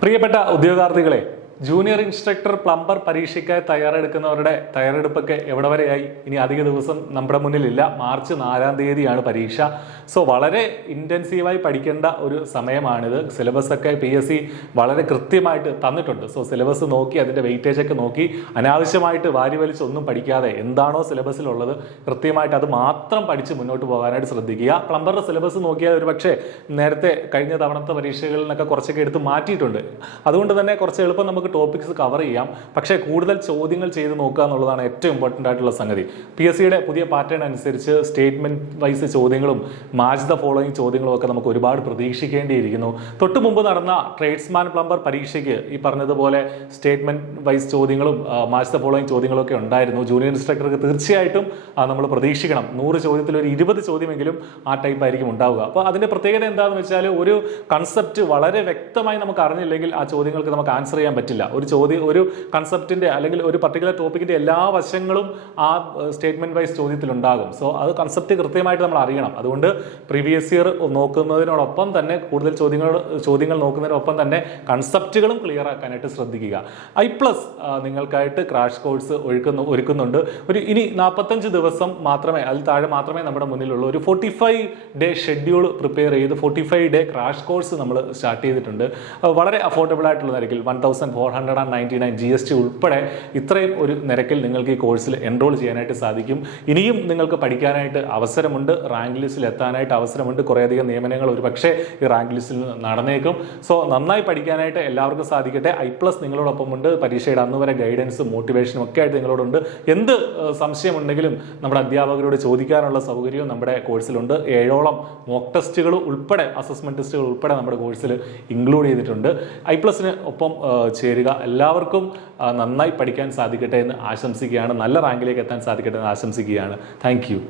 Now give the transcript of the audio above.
പ്രിയപ്പെട്ട ഉദ്യോഗാർത്ഥികളെ, junior instructor plumber പരീക്ഷയ്ക്കായി തയ്യാറെടുക്കുന്നവരുടെ തയ്യാറെടുപ്പൊക്കെ എവിടെ വരെയായി? ഇനി അധിക ദിവസം നമ്മുടെ മുന്നിലില്ല. മാർച്ച് 4-ാം തീയതിയാണ് പരീക്ഷ. സോ വളരെ ഇൻറ്റൻസീവായി പഠിക്കേണ്ട ഒരു സമയമാണിത്. സിലബസ് ഒക്കെ PSC വളരെ കൃത്യമായിട്ട് തന്നിട്ടുണ്ട്. സോ സിലബസ് നോക്കി അതിൻ്റെ വെയിറ്റേജ് ഒക്കെ നോക്കി അനാവശ്യമായിട്ട് വാരി വലിച്ചൊന്നും പഠിക്കാതെ എന്താണോ സിലബസിലുള്ളത് കൃത്യമായിട്ട് അത് മാത്രം പഠിച്ച് മുന്നോട്ട് പോകാനായിട്ട് ശ്രദ്ധിക്കുക. പ്ലംബറുടെ സിലബസ് നോക്കിയാൽ ഒരു പക്ഷേ നേരത്തെ കഴിഞ്ഞ തവണത്തെ പരീക്ഷകളിൽ നിന്നൊക്കെ കുറച്ചൊക്കെ എടുത്ത് മാറ്റിയിട്ടുണ്ട്. അതുകൊണ്ട് തന്നെ കുറച്ച് എളുപ്പം നമുക്ക് ടോപ്പിക്സ് കവർ ചെയ്യാം. പക്ഷേ കൂടുതൽ ചോദ്യങ്ങൾ ചെയ്ത് നോക്കുക എന്നുള്ളതാണ് ഏറ്റവും ഇമ്പോർട്ടൻ്റ് ആയിട്ടുള്ള സംഗതി. PSCയുടെ പുതിയ പാറ്റേൺ അനുസരിച്ച് സ്റ്റേറ്റ്മെന്റ് വൈസ് ചോദ്യങ്ങളും മാച്ച് ദ ഫോളോയിങ് ചോദ്യങ്ങളും ഒക്കെ നമുക്ക് ഒരുപാട് പ്രതീക്ഷിക്കേണ്ടിയിരിക്കുന്നു. തൊട്ട് മുമ്പ് നടന്ന ട്രേഡ്സ്മാൻ പ്ലംബർ പരീക്ഷയ്ക്ക് ഈ പറഞ്ഞതുപോലെ സ്റ്റേറ്റ്മെന്റ് വൈസ് ചോദ്യങ്ങളും മാച്ച് ദ ഫോളോയിങ് ചോദ്യങ്ങളൊക്കെ ഉണ്ടായിരുന്നു. ജൂനിയർ ഇൻസ്ട്രക്ടർക്ക് തീർച്ചയായിട്ടും നമ്മൾ പ്രതീക്ഷിക്കണം 100 ചോദ്യത്തിൽ ഒരു 20 ചോദ്യമെങ്കിലും ആ ടൈപ്പ് ആയിരിക്കും ഉണ്ടാവുക. അപ്പോൾ അതിന്റെ പ്രത്യേകത എന്താണെന്ന് വെച്ചാൽ ഒരു കൺസെപ്റ്റ് വളരെ വ്യക്തമായി നമുക്ക് അറിഞ്ഞില്ലെങ്കിൽ ആ ചോദ്യങ്ങൾക്ക് നമുക്ക് ആൻസർ ചെയ്യാൻ പറ്റില്ല. ഒരു കൺസെപ്റ്റിന്റെ അല്ലെങ്കിൽ ഒരു പർട്ടിക്കുലർ ടോപ്പിക്കിന്റെ എല്ലാ വശങ്ങളും ആ സ്റ്റേറ്റ്മെന്റ് വൈസ് ചോദ്യത്തിൽ ഉണ്ടാകും. സോ അത് കൺസെപ്റ്റ് കൃത്യമായിട്ട് നമ്മൾ അറിയണം. അതുകൊണ്ട് പ്രീവിയസ് ഇയർ നോക്കുന്നതിനോടൊപ്പം തന്നെ കൂടുതൽ ചോദ്യങ്ങൾ നോക്കുന്നതിനൊപ്പം തന്നെ കൺസെപ്റ്റുകളും ക്ലിയർ ആക്കാനായിട്ട് ശ്രദ്ധിക്കുക. iPlus നിങ്ങൾക്കായിട്ട് ക്രാഷ് കോഴ്സ് ഒരുക്കുന്നുണ്ട്. ഇനി 45 ദിവസം മാത്രമേ, അതിൽ താഴെ മാത്രമേ നമ്മുടെ മുന്നിലുള്ള ഒരു 45 ഡേ ഷെഡ്യൂൾ പ്രിപ്പയർ ചെയ്ത് 45 ഡേ ക്രാഷ് കോഴ്സ് നമ്മൾ സ്റ്റാർട്ട് ചെയ്തിട്ടുണ്ട്. വളരെ അഫോർഡബിൾ ആയിട്ടുള്ള നിരക്കിൽ 1499 GST ഉൾപ്പെടെ ഇത്രയും ഒരു നിരക്കിൽ നിങ്ങൾക്ക് ഈ കോഴ്സിൽ എൻറോൾ ചെയ്യാനായിട്ട് സാധിക്കും. ഇനിയും നിങ്ങൾക്ക് പഠിക്കാനായിട്ട് അവസരമുണ്ട്, റാങ്ക് ലിസ്റ്റിൽ എത്താനായിട്ട് അവസരമുണ്ട്. കുറേയധികം നിയമനങ്ങൾ ഒരു പക്ഷേ ഈ റാങ്ക് ലിസ്റ്റിൽ നടന്നേക്കും. സോ നന്നായി പഠിക്കാനായിട്ട് എല്ലാവർക്കും സാധിക്കട്ടെ. iPlus നിങ്ങളോടൊപ്പമുണ്ട്. പരീക്ഷയുടെ അന്ന് വരെ ഗൈഡൻസും മോട്ടിവേഷനും ഒക്കെ ആയിട്ട് നിങ്ങളോടുണ്ട്. എന്ത് സംശയമുണ്ടെങ്കിലും നമ്മുടെ അധ്യാപകരോട് ചോദിക്കാനുള്ള സൗകര്യവും നമ്മുടെ കോഴ്സിലുണ്ട്. 7ഓളം മോക്ക് ടെസ്റ്റുകൾ ഉൾപ്പെടെ, അസസ്മെന്റ് ടെസ്റ്റുകൾ ഉൾപ്പെടെ നമ്മുടെ കോഴ്സിൽ ഇൻക്ലൂഡ് ചെയ്തിട്ടുണ്ട്. iPlusന് ഒപ്പം ചേരുക. എല്ലാവർക്കും നന്നായി പഠിക്കാൻ സാധിക്കട്ടെ എന്ന് ആശംസിക്കുകയാണ്. നല്ല റാങ്കിലേക്ക് എത്താൻ സാധിക്കട്ടെ എന്ന് ആശംസിക്കുകയാണ്. Thank you.